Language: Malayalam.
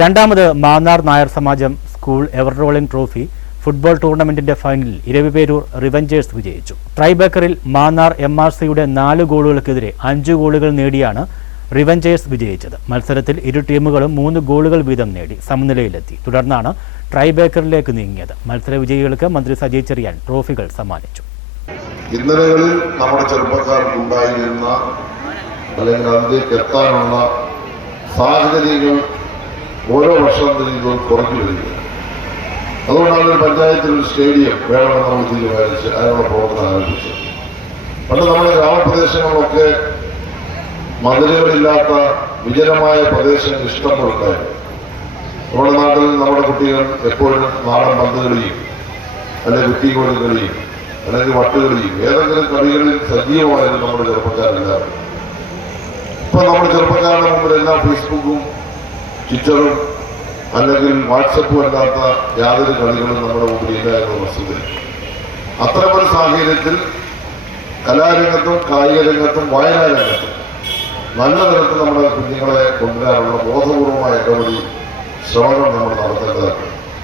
രണ്ടാമത് Mannar Nair Samajam school ever rolling trophy football ടൂർണമെന്റിന്റെ ഫൈനലിൽ ഇരവിപേരൂർ റിവഞ്ചേഴ്സ് വിജയിച്ചു. ട്രൈബേക്കറിൽ മാന്നാർ എം ആർ സിയുടെ നാല് ഗോളുകൾക്കെതിരെ അഞ്ച് ഗോളുകൾ നേടിയാണ് റിവഞ്ചേഴ്സ് വിജയിച്ചത്. മത്സരത്തിൽ ഇരു ടീമുകളും മൂന്ന് ഗോളുകൾ വീതം നേടി സമനിലയിലെത്തി. തുടർന്നാണ് ട്രൈബേക്കറിലേക്ക് നീങ്ങിയത്. മത്സര വിജയികൾക്ക് മന്ത്രി സജി ചെറിയാൻ ട്രോഫികൾ സമ്മാനിച്ചു. ഇന്നലകളിൽ നമ്മുടെ ചെറുപ്പക്കാർക്കുണ്ടായിരുന്ന അല്ലെങ്കിൽ എത്താനുള്ള സാഹചര്യങ്ങൾ ഓരോ വർഷം തിരിയുമ്പോൾ കുറഞ്ഞു വരിക അതുകൊണ്ടാണ് ഒരു പഞ്ചായത്തിൽ ഒരു സ്റ്റേഡിയം വേണമെന്ന് നമ്മൾ തീരുമാനിച്ച് അതിനുള്ള പ്രവർത്തനം ആരംഭിച്ചത്. പണ്ട് നമ്മുടെ ഗ്രാമപ്രദേശങ്ങളിലൊക്കെ മതിലുകളില്ലാത്ത വിജനമായ പ്രദേശങ്ങൾ ഇഷ്ടപ്പെടുണ്ടായിരുന്നു നമ്മുടെ നാട്ടിൽ നമ്മുടെ കുട്ടികൾ എപ്പോഴും നാടൻ പന്ത് കളിയും അല്ലെങ്കിൽ കുട്ടികോട് കളിയും അല്ലെങ്കിൽ വട്ടുകളിയും ഏതെങ്കിലും കളികളിൽ സജീവമായിരുന്നു നമ്മുടെ ചെറുപ്പക്കാരെല്ലാവരും. ഇപ്പൊ നമ്മുടെ ചെറുപ്പക്കാരുടെ മുമ്പിൽ എല്ലാം ഫേസ്ബുക്കും ട്വിറ്ററും അല്ലെങ്കിൽ വാട്സപ്പും അല്ലാത്ത യാതൊരു കളികളും നമ്മുടെ മുമ്പിൽ ഇല്ല എന്ന വസ്തുത. അത്തരമൊരു സാഹചര്യത്തിൽ കലാരംഗത്തും കായിക രംഗത്തും വായനാ രംഗത്തും നല്ല തരത്തിൽ നമ്മുടെ കുഞ്ഞുങ്ങളെ കൊണ്ടുവരാനുള്ള ബോധപൂർവമായ ഇടപെടി ശ്രമങ്ങൾ നമ്മൾ നടത്തേണ്ടതാണ്.